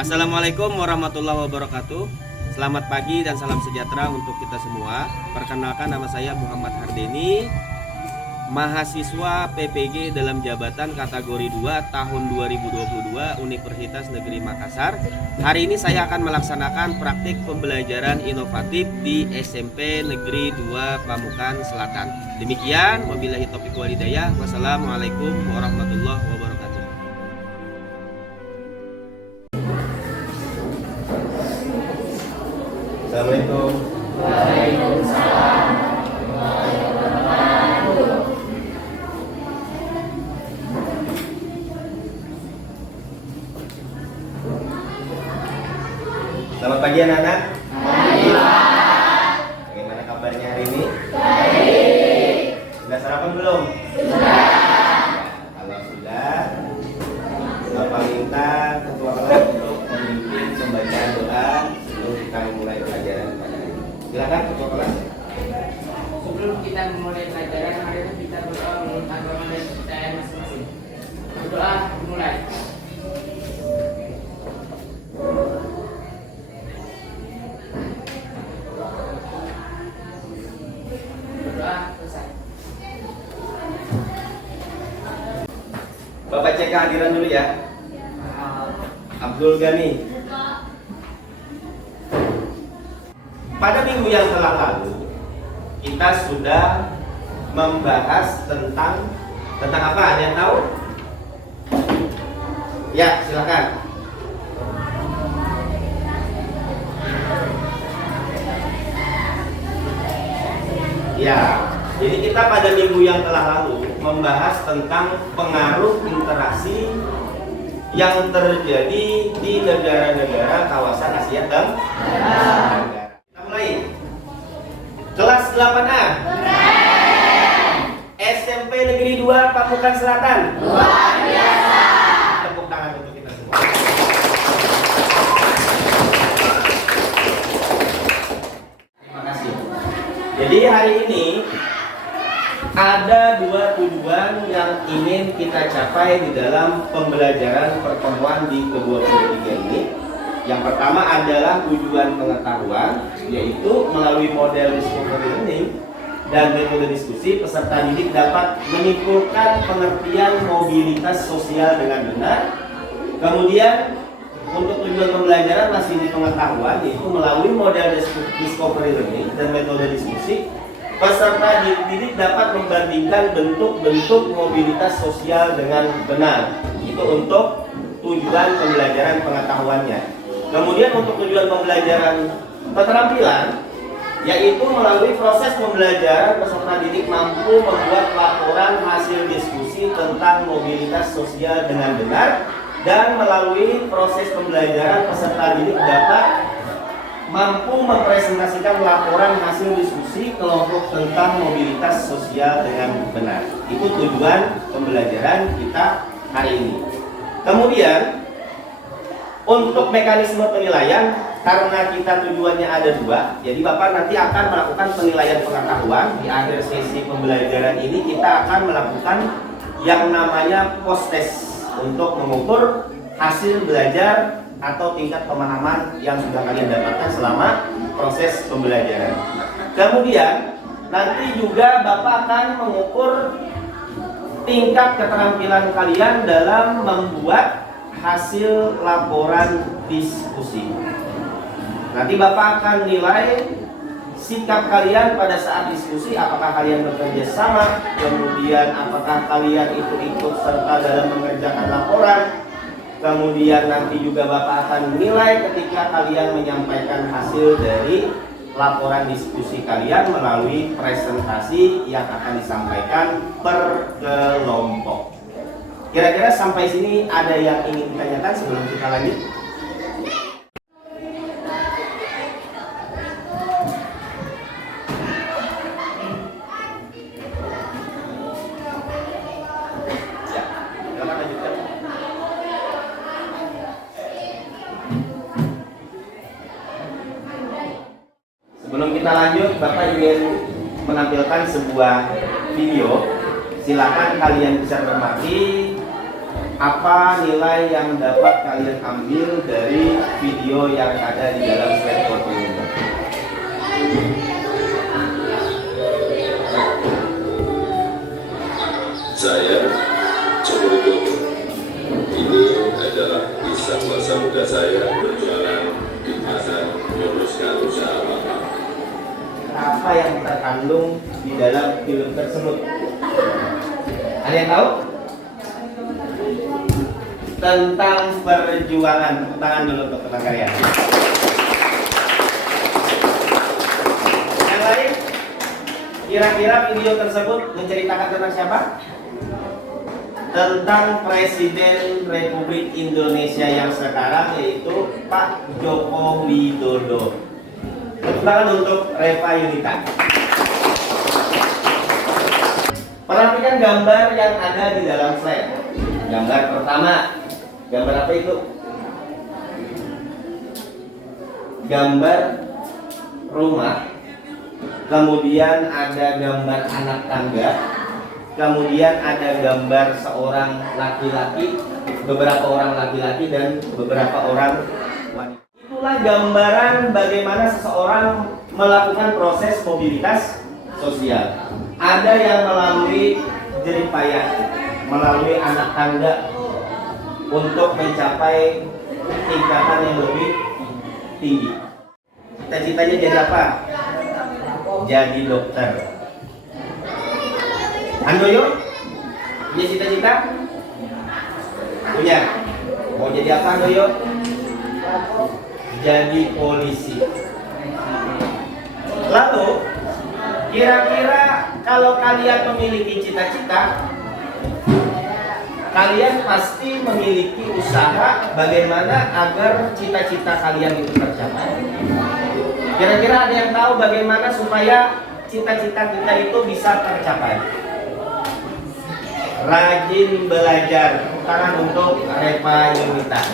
Assalamualaikum warahmatullahi wabarakatuh. Selamat pagi dan salam sejahtera untuk kita semua. Perkenalkan, nama saya Muhammad Hardeni, mahasiswa PPG dalam jabatan kategori 2 tahun 2022 Universitas Negeri Makassar. Hari ini saya akan melaksanakan praktik pembelajaran inovatif di SMP Negeri 2 Pamukan Selatan. Demikian, wabillahi taufiq wal hidayah. Wassalamualaikum warahmatullahi wabarakatuh. Assalamualaikum. Waalaikumsalam. Selamat pagi anak-anak. Pagi, Pak. Bagaimana kabarnya hari ini? Baik. Sudah sarapan belum? Sudah. Kalau sudah, Bapak minta ketua kelas untuk memimpin pembacaan doa sebelum kita memulai pelajaran pada hari ini. Silakan ketua kelas. Sebelum kita memulai pelajaran, mari kita berdoa menurut agama dan kepercayaan masing-masing. Berdoa dimulai. Berdoa selesai. Bapak cek kehadiran dulu ya. Abdul Ghani. Pada minggu yang telah lalu kita sudah membahas tentang apa? Ada yang tahu? Ya, silakan. Ya, jadi kita pada minggu yang telah lalu membahas tentang pengaruh interaksi yang terjadi di negara-negara kawasan Asia Tenggara. Kita mulai. Kelas 8A. SMP Negeri 2 Pamukan Selatan. Luar biasa. Tepuk tangan untuk kita semua. Terima kasih. Jadi hari ini ada dua tujuan yang ingin kita capai di dalam pembelajaran pertemuan di ke-23 ini. Yang pertama adalah tujuan pengetahuan, yaitu melalui model discovery learning dan metode diskusi, peserta didik dapat menyimpulkan pengertian mobilitas sosial dengan benar. Kemudian untuk tujuan pembelajaran masih di pengetahuan, yaitu melalui model discovery learning dan metode diskusi, peserta didik dapat membandingkan bentuk-bentuk mobilitas sosial dengan benar. Itu untuk tujuan pembelajaran pengetahuannya. Kemudian untuk tujuan pembelajaran keterampilan, yaitu melalui proses pembelajaran peserta didik mampu membuat laporan hasil diskusi tentang mobilitas sosial dengan benar, dan melalui proses pembelajaran peserta didik dapat mampu mempresentasikan laporan hasil diskusi kelompok tentang mobilitas sosial dengan benar. Itu tujuan pembelajaran kita hari ini. Kemudian untuk mekanisme penilaian, karena kita tujuannya ada dua, jadi Bapak nanti akan melakukan penilaian pengetahuan. Di akhir sesi pembelajaran ini kita akan melakukan yang namanya post test untuk mengukur hasil belajar atau tingkat pemahaman yang sudah kalian dapatkan selama proses pembelajaran. Kemudian nanti juga Bapak akan mengukur tingkat keterampilan kalian dalam membuat hasil laporan diskusi. Nanti Bapak akan nilai sikap kalian pada saat diskusi, apakah kalian bekerja sama, kemudian apakah kalian itu ikut serta dalam mengerjakan laporan. Kemudian nanti juga Bapak akan menilai ketika kalian menyampaikan hasil dari laporan diskusi kalian melalui presentasi yang akan disampaikan per kelompok. Kira-kira sampai sini ada yang ingin ditanyakan sebelum kita lanjut? Ya, silakan lanjutkan. Sebelum kita lanjut, Bapak ingin menampilkan sebuah video. Silakan kalian bisa cermati apa nilai yang dapat kalian ambil dari video yang ada di dalam slide foto ini? Saya Joko Widodo. Ini adalah kisah masa muda saya berjualan di pasar meneruskan usaha bapak. Apa yang terkandung di dalam film tersebut? Ada yang tahu? Tentang perjuangan. Tepuk tangan dulu untuk teman kalian. Yang lain? Kira-kira video tersebut menceritakan tentang siapa? Tentang Presiden Republik Indonesia yang sekarang, yaitu Pak Joko Widodo. Tepuk tangan untuk Reva Yunita. Perhatikan gambar yang ada di dalam slide. Gambar pertama, gambar apa itu? Gambar rumah. Kemudian ada gambar anak tangga. Kemudian ada gambar seorang laki-laki, beberapa orang laki-laki dan beberapa orang wanita. Itulah gambaran bagaimana seseorang melakukan proses mobilitas sosial. Ada yang melalui jerih payah, melalui anak tangga untuk mencapai tingkatan yang lebih tinggi. Cita-citanya jadi apa? Jadi dokter. Handoyo punya cita-cita? Punya. Mau jadi apa Handoyo? Jadi polisi. Lalu kira-kira kalau kalian memiliki cita-cita, kalian pasti memiliki usaha bagaimana agar cita-cita kalian itu tercapai. Kira-kira ada yang tahu bagaimana supaya cita-cita kita itu bisa tercapai? Rajin belajar. Tepuk tangan untuk Reva Yunita.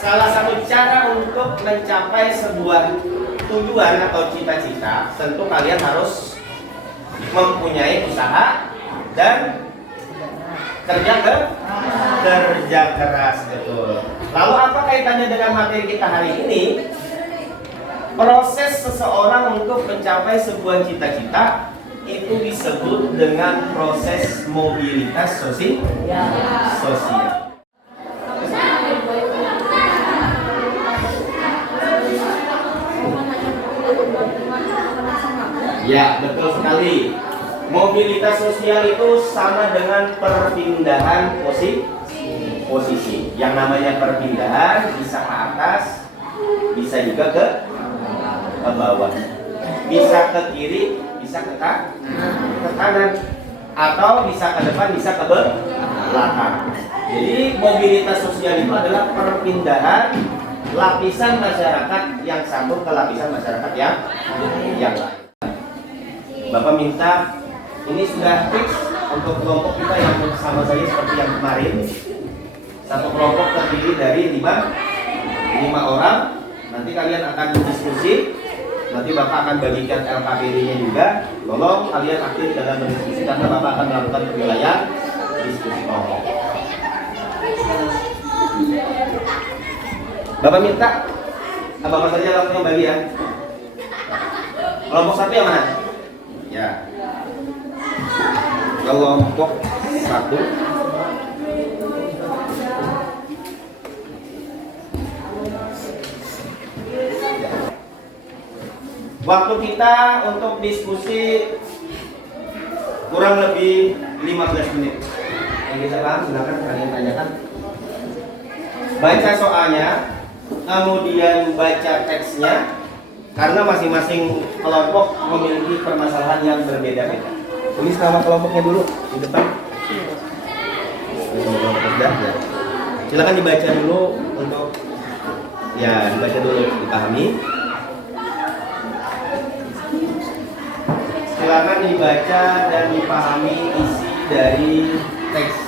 Salah satu cara untuk mencapai sebuah tujuan atau cita-cita, tentu kalian harus mempunyai usaha dan kerja keras, betul. Lalu apa kaitannya dengan materi kita hari ini? Proses seseorang untuk mencapai sebuah cita-cita itu disebut dengan proses mobilitas sosial. Ya, betul sekali. Mobilitas sosial itu sama dengan perpindahan posisi. Yang namanya perpindahan bisa ke atas, bisa juga ke bawah, bisa ke kiri, bisa ke kanan, atau bisa ke depan, bisa ke belakang. Jadi mobilitas sosial itu adalah perpindahan lapisan masyarakat yang satu ke lapisan masyarakat yang lain. Bapak minta ini sudah fix untuk kelompok kita yang sama saja seperti yang kemarin. Satu kelompok terdiri dari 5 orang. Nanti kalian akan berdiskusi. Nanti Bapak akan bagikan LKPD-nya juga. Tolong kalian aktif dalam berdiskusi karena Bapak akan melakukan penilaian diskusi kelompok. Bapak minta Bapak saja langsung bagi ya. Kelompok satu yang mana? Ya. Kelompok satu. Waktu kita untuk diskusi kurang lebih 15 menit. Yang bisa paham silakan kalian tanyakan. Baca soalnya, kemudian baca teksnya, karena masing-masing kelompok memiliki permasalahan yang berbeda-beda. Tulis nama kelompoknya dulu di depan. Silakan dibaca dulu untuk dibaca dulu dipahami. Silakan dibaca dan dipahami isi dari teks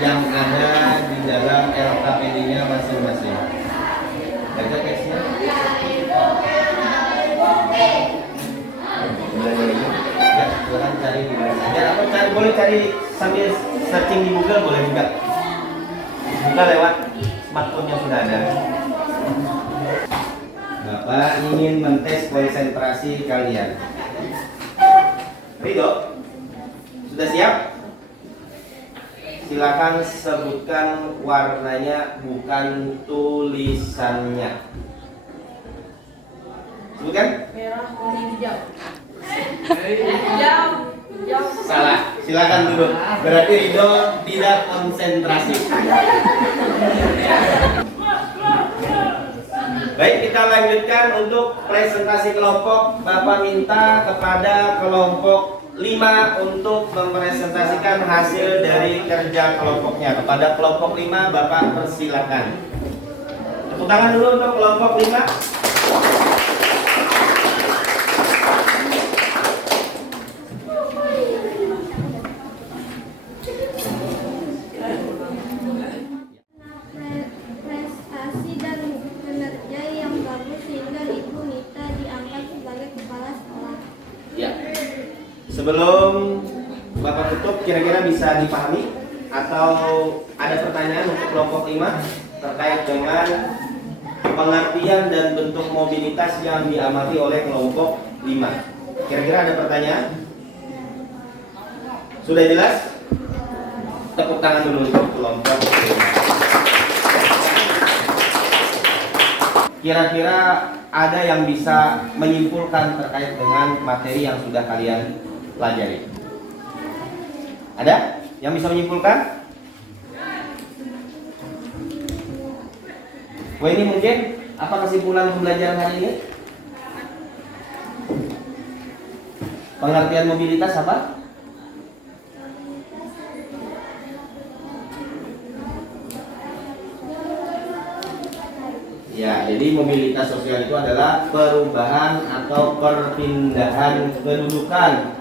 yang ada di dalam LKPD-nya masing-masing. Baca teksnya. Ya, Silahkan cari di mana saja atau boleh cari sambil searching di Google, boleh juga. Buka lewat smartphone yang sudah ada. Bapak ingin mentes konsentrasi kalian. Ridho, sudah siap? Silakan sebutkan warnanya, bukan tulisannya. Sebutkan. Merah, kuning, hijau. Hijau. Salah. Silakan duduk. Berarti Ridho tidak konsentrasi. Baik, kita lanjutkan untuk presentasi kelompok. Bapak minta kepada kelompok 5 untuk mempresentasikan hasil dari kerja kelompoknya. Kepada kelompok 5, Bapak persilakan. Tepuk tangan dulu untuk kelompok 5. Prestasi dan kinerja yang bagus sehingga Ibu Nita diangkat sebagai kepala sekolah. Ya. Sebelum Bapak tutup, kira-kira bisa dipahami atau ada pertanyaan untuk kelompok 5 terkait dengan pengertian dan bentuk mobilitas yang diamati oleh kelompok 5. Kira-kira ada pertanyaan? Sudah jelas? Tepuk tangan dulu untuk kelompok 5. Kira-kira ada yang bisa menyimpulkan terkait dengan materi yang sudah kalian pelajari? Ada yang bisa menyimpulkan? Wah, ini mungkin apa kesimpulan pembelajaran hari ini? Pengertian mobilitas apa? Ya, jadi mobilitas sosial itu adalah perubahan atau perpindahan kedudukan.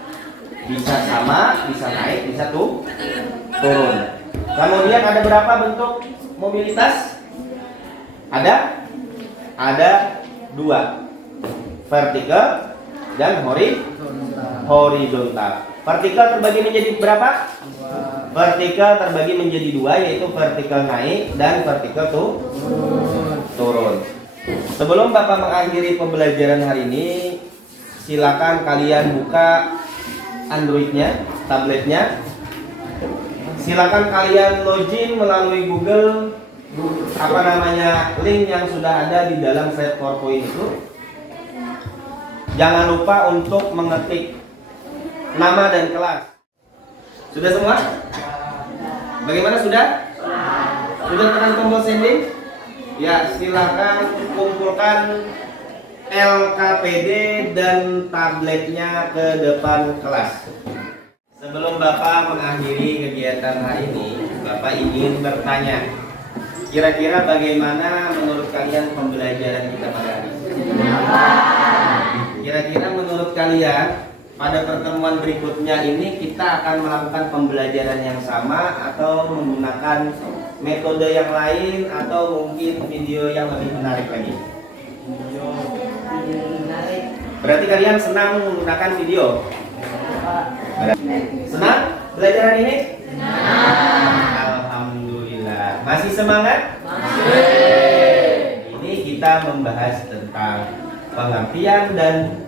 Bisa sama, bisa naik, bisa turun. Kemudian ada berapa bentuk mobilitas? Ada 2. Vertikal dan horizontal. Vertikal terbagi menjadi berapa? Vertikal terbagi menjadi 2, yaitu vertikal naik dan vertikal turun. Sebelum Bapak mengakhiri pembelajaran hari ini, silakan kalian buka Androidnya, tabletnya. Silakan kalian login melalui Google link yang sudah ada di dalam slide PowerPoint itu. Jangan lupa untuk mengetik nama dan kelas. Sudah semua? Bagaimana sudah? Sudah tekan tombol sending? Ya, silakan kumpulkan LKPD dan tabletnya ke depan kelas. Sebelum Bapak mengakhiri kegiatan hari ini, Bapak ingin bertanya, kira-kira bagaimana menurut kalian pembelajaran kita pada hari ini? Kira-kira menurut kalian pada pertemuan berikutnya ini kita akan melakukan pembelajaran yang sama atau menggunakan metode yang lain atau mungkin video yang lebih menarik lagi? Berarti kalian senang menggunakan video? Senang belajar hari ini? Alhamdulillah. Masih semangat? Masih. Ini kita membahas tentang pengertian dan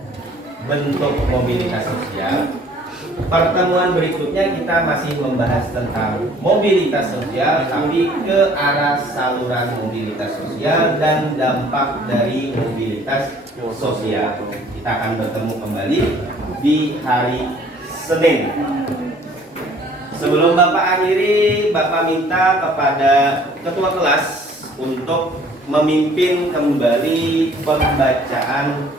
bentuk mobilitas sosial. Pertemuan berikutnya kita masih membahas tentang mobilitas sosial, tapi ke arah saluran mobilitas sosial dan dampak dari mobilitas sosial. Kita akan bertemu kembali di hari Senin. Sebelum Bapak akhiri, Bapak minta kepada ketua kelas untuk memimpin kembali pembacaan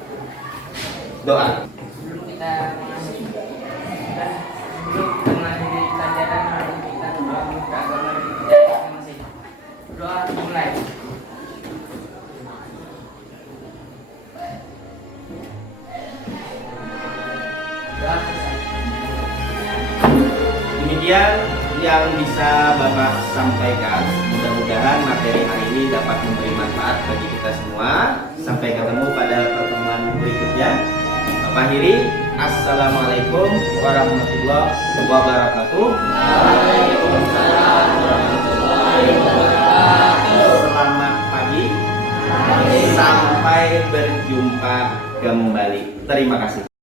doa. Sebelum kita mengakhiri pelajaran hari ini, kita berdoa membuka agama kita masing-masing. Doa dimulai. Doa selesai. Demikian yang bisa Bapak sampaikan. Mudah-mudahan materi hari ini dapat memberi manfaat bagi kita semua. Sampai ketemu pada pertemuan berikutnya. akhiri. Assalamualaikum warahmatullahi wabarakatuh. Waalaikumsalam warahmatullahi wabarakatuh. Selamat pagi. Sampai berjumpa kembali. Terima kasih.